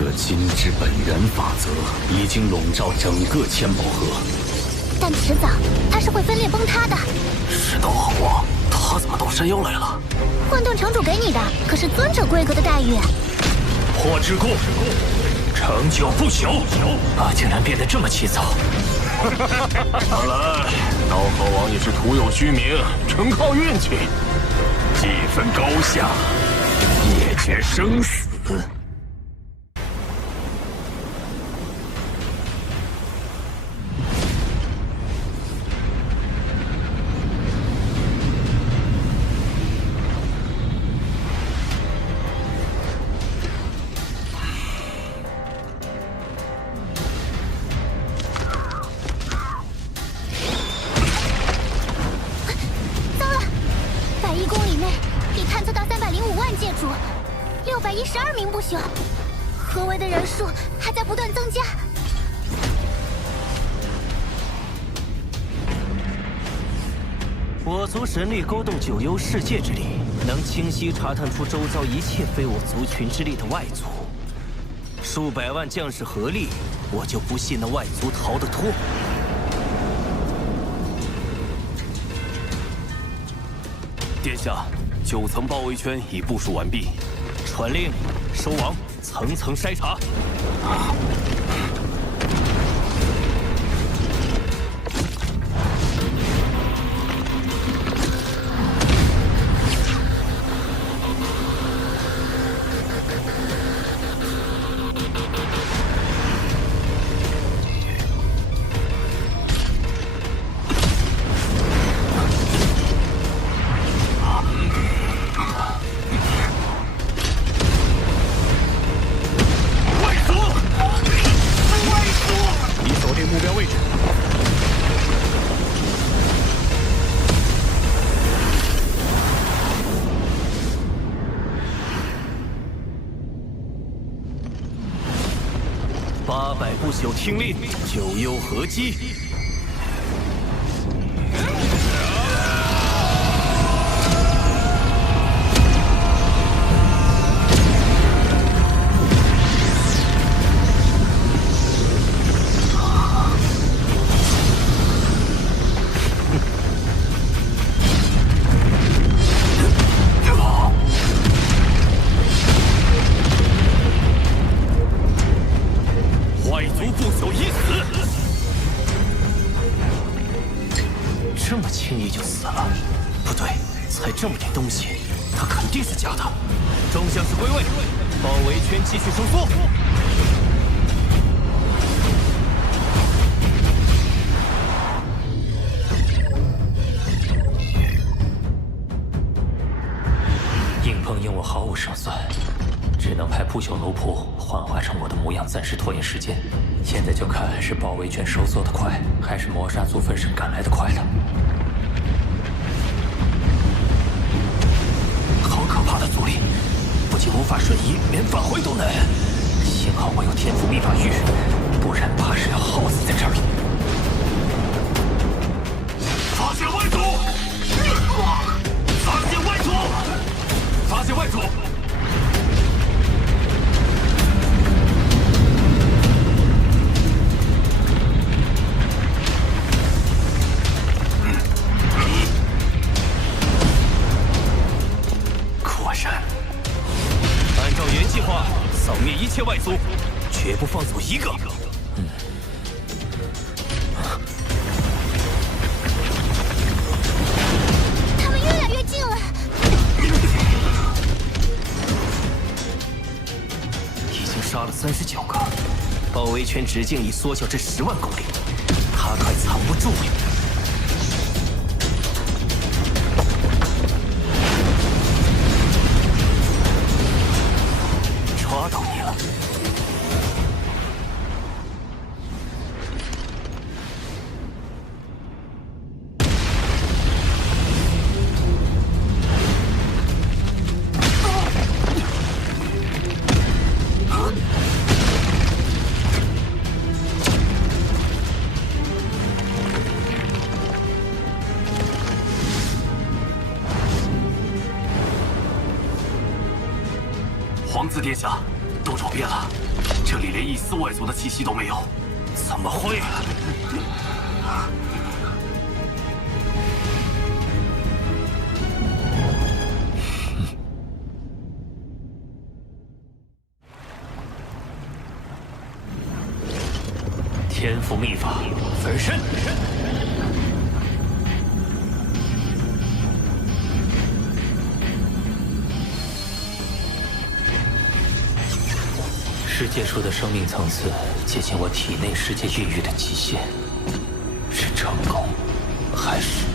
这金之本源法则已经笼罩整个千宝河，但迟早它是会分裂崩塌的。是斗皇王，他怎么到山腰来了？混沌城主给你的可是尊者规格的待遇。破之故，成就不朽，竟然变得这么急躁。看来刀河王也是徒有虚名，纯靠运气。既分高下，也决生死。612名不朽，合围的人数还在不断增加。我族神力勾动九幽世界之力，能清晰查探出周遭一切非我族群之力的外族。数百万将士合力，我就不信那外族逃得脱。殿下，9层包围圈已部署完毕。传令，收网，层层筛查。800不朽听令，九幽合击。这么轻易就死了？不对，才这么点东西，他肯定是假的。众将士归位，包围圈继续收缩。硬碰硬我毫无胜算，只能派不朽奴仆幻化成我的模样，暂时拖延时间。现在就看是包围圈收缩的快，还是磨砂族分身赶来的快了。好可怕的阻力，不仅无法瞬移，连返回都难。幸好我有天赋秘法玉，不然怕是要耗死在这里。发现外族！发现外族！发现外族！果然，按照原计划，扫灭一切外族，绝不放走一个。他们越来越近了。已经杀了39个，包围圈直径已缩小至10万公里，他快藏不住了。抓到你了！皇子殿下，都主，别了，这里连一丝外族的气息都没有，怎么会？天赋秘法，分身。世界树的生命层次接近我体内世界孕育的极限，是成功，还是？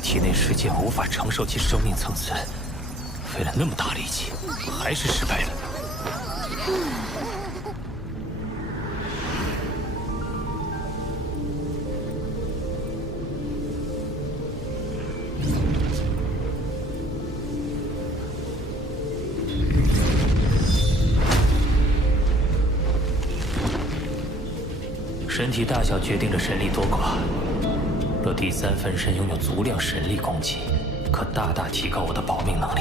体内世界无法承受其生命层次，费了那么大力气，还是失败了。身体大小决定着神力多寡。若第三分身拥有足量神力攻击，可大大提高我的保命能力。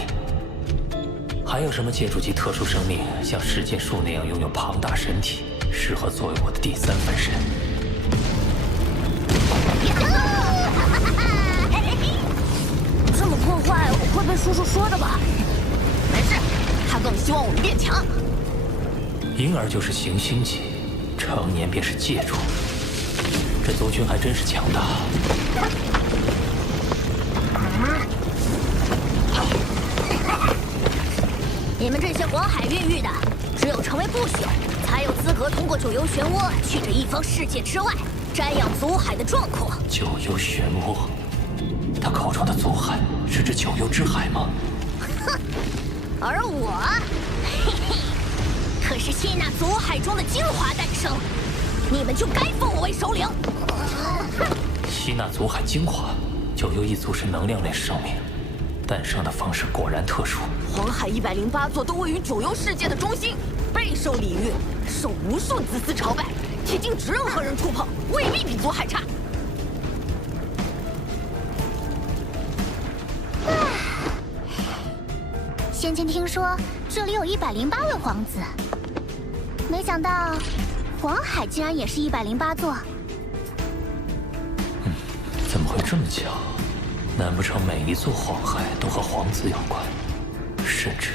还有什么借助其特殊生命，像世界树那样拥有庞大身体，适合作为我的第三分身？这么破坏会被叔叔说的吧？没事，他更希望我们变强。婴儿就是行星级，成年便是界主。这族群还真是强大。你们这些黄海孕育的，只有成为不朽，才有资格通过九幽漩涡去这一方世界之外瞻仰祖海的壮阔。九幽漩涡，他口中的祖海是指九幽之海吗？哼，而我，嘿嘿，可是吸纳祖海中的精华诞生。你们就该封我为首领。吸纳祖海精华，九幽一族是能量类生命，诞生的方式果然特殊。黄海108座都位于九幽世界的中心，备受礼遇，受无数子嗣朝拜，且禁止任何人触碰，未必比祖海差。先前听说这里有108位皇子，没想到黄海竟然也是108座。怎么会这么巧？难不成每一座黄海都和皇子有关？甚至……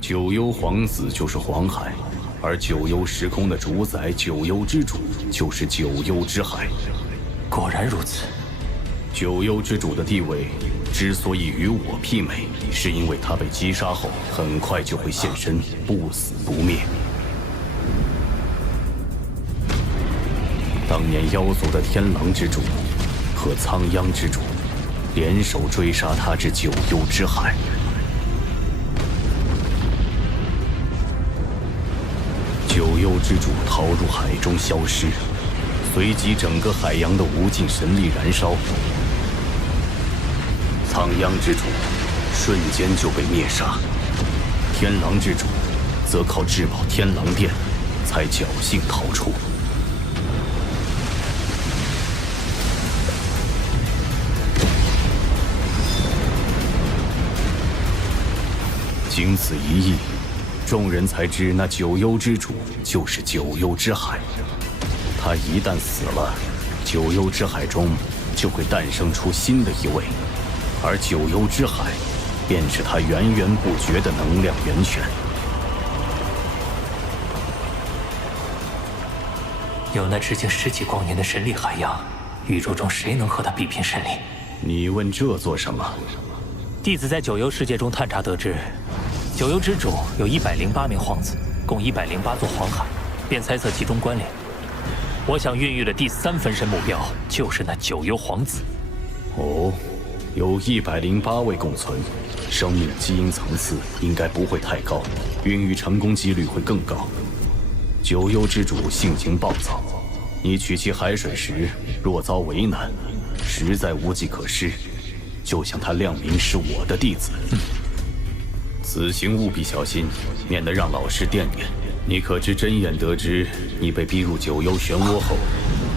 九幽皇子就是黄海，而九幽时空的主宰九幽之主就是九幽之海。果然如此。九幽之主的地位之所以与我媲美，是因为他被击杀后很快就会现身，不死不灭。当年妖族的天狼之主和苍央之主联手追杀他至九幽之海。九幽之主逃入海中消失，随即整个海洋的无尽神力燃烧。苍央之主瞬间就被灭杀，天狼之主则靠至宝天狼殿才侥幸逃出。经此一役，众人才知那九幽之主就是九幽之海。他一旦死了，九幽之海中就会诞生出新的一位，而九幽之海便是他源源不绝的能量源泉。有那直径10几光年的神力海洋，宇宙中谁能和他比拼神力？你问这做什么？弟子在九幽世界中探查得知，九幽之主有108名皇子，共108座黄海，便猜测其中关联。我想孕育的第3分身目标就是那九幽皇子。哦，有108位共存，生命基因层次应该不会太高，孕育成功几率会更高。九幽之主性情暴躁，你取其海水时若遭为难，实在无计可施。就像他亮明是我的弟子，此行务必小心，免得让老师惦念。你可知真眼得知你被逼入九幽漩涡后，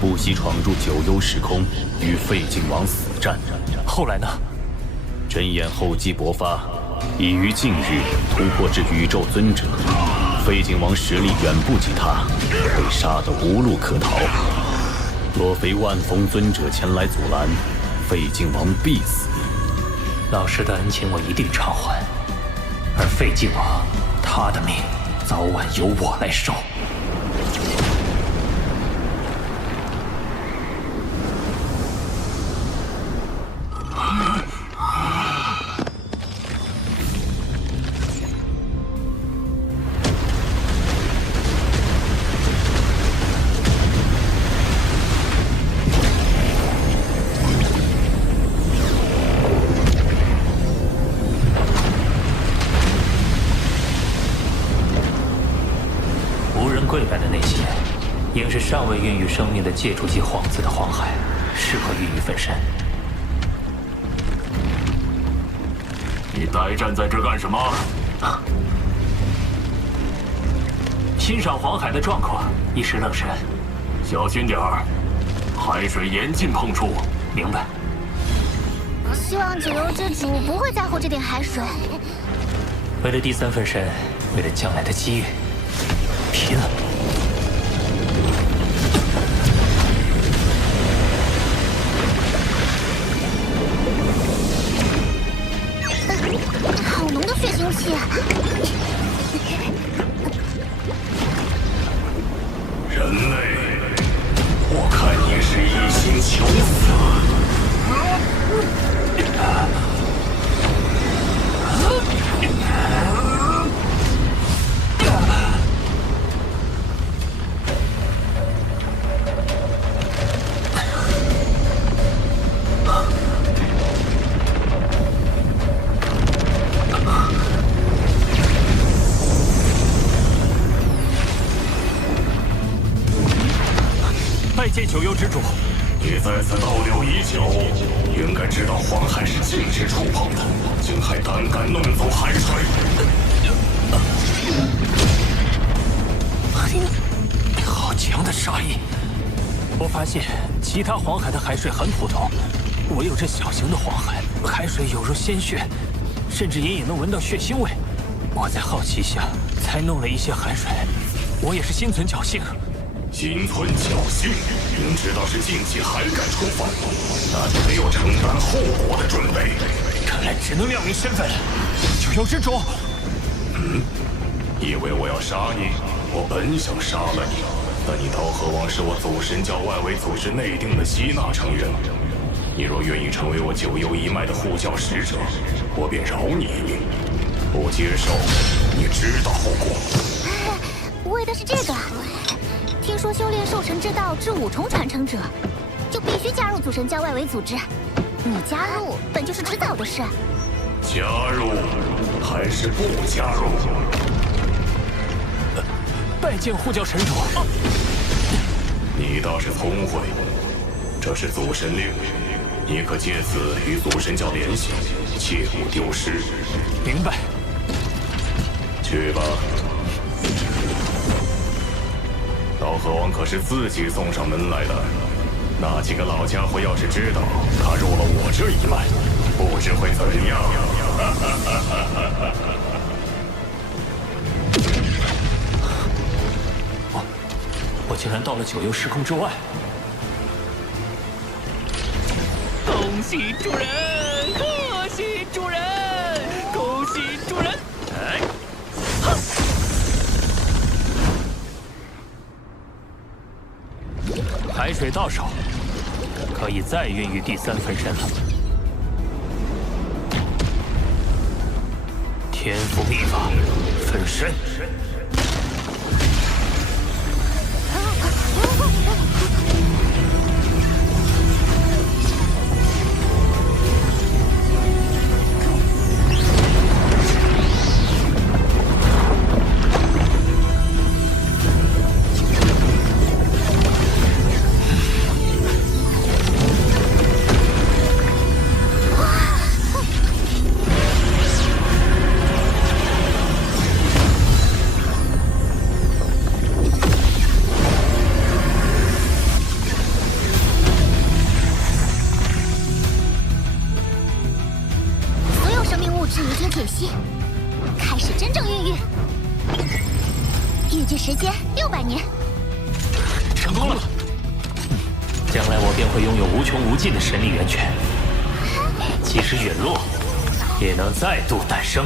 不惜闯入九幽时空，与废晋王死战。后来呢？真眼厚积薄发，已于近日突破至宇宙尊者。废晋王实力远不及他，被杀得无路可逃。若非万逢尊者前来阻拦，废晋王必死。老师的恩情我一定偿还，而废晋王他的命早晚由我来受。跪拜的那些，应是尚未孕育生命的借助级皇子的黄海，适合孕育分身。你呆站在这干什么？啊！欣赏黄海的壮阔，一时愣神。小心点儿，海水严禁碰触。明白。希望九幽之主不会在乎这点海水。为了第3分身，为了将来的机遇，拼了！好浓的血腥气！人类，我看你是一心求死。拜见九幽之主。你在此逗留已久，应该知道黄海是禁止触碰的，竟还胆敢弄走海水。好强的杀意！我发现其他黄海的海水很普通，唯有这小型的黄海，海水有如鲜血，甚至隐隐能闻到血腥味。我在好奇下才弄了一些海水，我也是心存侥幸。心存侥幸，明知道是禁忌还敢触犯，那就得有承担后果的准备。看来只能亮明身份了。九幽之主，以为我要杀你？我本想杀了你，但你刀河王是我祖神教外围组织内定的吸纳成员。你若愿意成为我九幽一脉的护教使者，我便饶你一命；不接受，你知道后果。为的是这个。听说修炼兽神之道至5重传承者，就必须加入祖神教外围组织。你加入本就是迟早的事。加入还是不加入？拜见护教神主。你倒是聪慧，这是祖神令，你可借此与祖神教联系，切勿丢失。明白。去吧。刀河王可是自己送上门来的，那几个老家伙要是知道他入了我这一脉，不知会怎样。我竟然到了九幽时空之外！恭喜主人，贺喜主人，恭喜主人！哎，哼！海水到手，可以再孕育第3分身了。天赋秘法，分身。开始真正孕育，预计时间600年。成功了！将来我便会拥有无穷无尽的神力源泉，即使陨落，也能再度诞生。